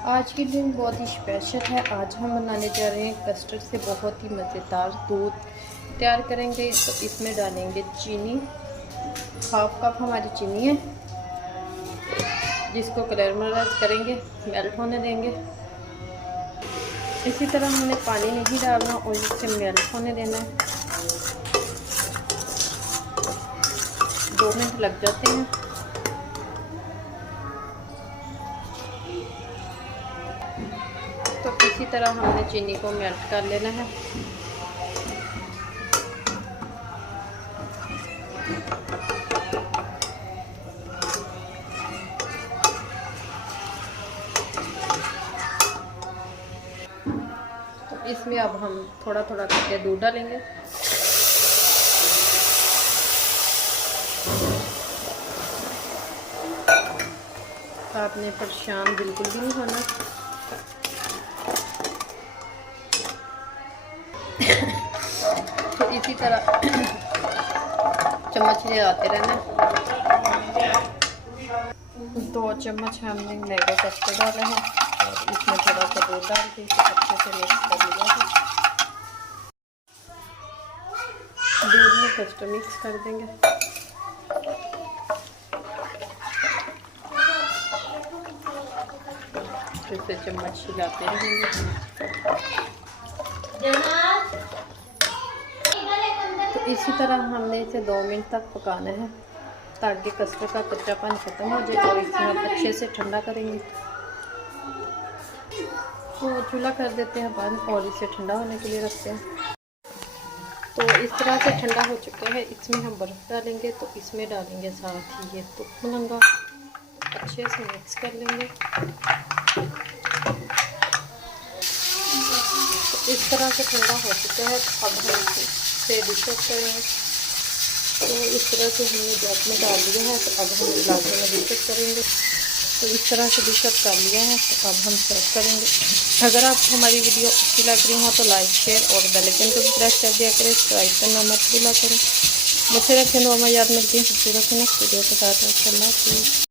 आज के दिन बहुत ही स्पेशल है। आज हम बनाने जा रहे हैं कस्टर्ड से बहुत ही मज़ेदार दूध तैयार करेंगे। तो इसमें डालेंगे चीनी, हाफ कप हमारी चीनी है, जिसको कैरामलाइज करेंगे, मेल्ट होने देंगे। इसी तरह हमने पानी नहीं डालना और इसे मेल्ट होने देना है। 2 मिनट लग जाते हैं। तो इसी तरह हमने चीनी को मेल्ट कर लेना है। तो इसमें अब हम थोड़ा थोड़ा करके दूध डालेंगे। आपने परेशान बिल्कुल भी नहीं होना। तो इसी तरह चम्मच हिलाते रहना। 2 चम्मच हमने मैंगो कस्टर्ड डाला है और इसमें थोड़ा सा दूध डाल के इसे अच्छे से मिक्स कर लिया है। दूध में कस्टर्ड मिक्स कर देंगे। इसे चम्मच हिलाते रहेंगे। तो इसी तरह हमने इसे 2 मिनट तक पकाना है ताकि कस्टर्ड का कच्चापन ख़त्म हो जाए और इसे हम अच्छे से ठंडा करेंगे। तो चूल्हा कर देते हैं बंद और इसे ठंडा होने के लिए रखते हैं। तो इस तरह से ठंडा हो चुका है। इसमें हम बर्फ़ डालेंगे। तो इसमें डालेंगे साथ ही ये तुख मलंगा, अच्छे से मिक्स कर लेंगे। तो इस तरह से ठंडा हो चुका है। अब हम इसे डिशअप करेंगे। तो इस तरह से हमने जग में डाल दिया है। तो अब हम गिलास में डिशअप करेंगे। तो इस तरह से डिशअप कर लिया है। तो अब हम सर्व करेंगे। अगर आपको हमारी वीडियो अच्छी लग रही हो तो लाइक, शेयर और बेल आइकन को भी प्रेस कर दिया करें। सब्सक्राइब करना मत भूला करें। मुझसे रखें तो हमें याद मिलती है। खूबसूरत नेक्स्ट वीडियो के साथ। अल्लाह हाफ़िज़।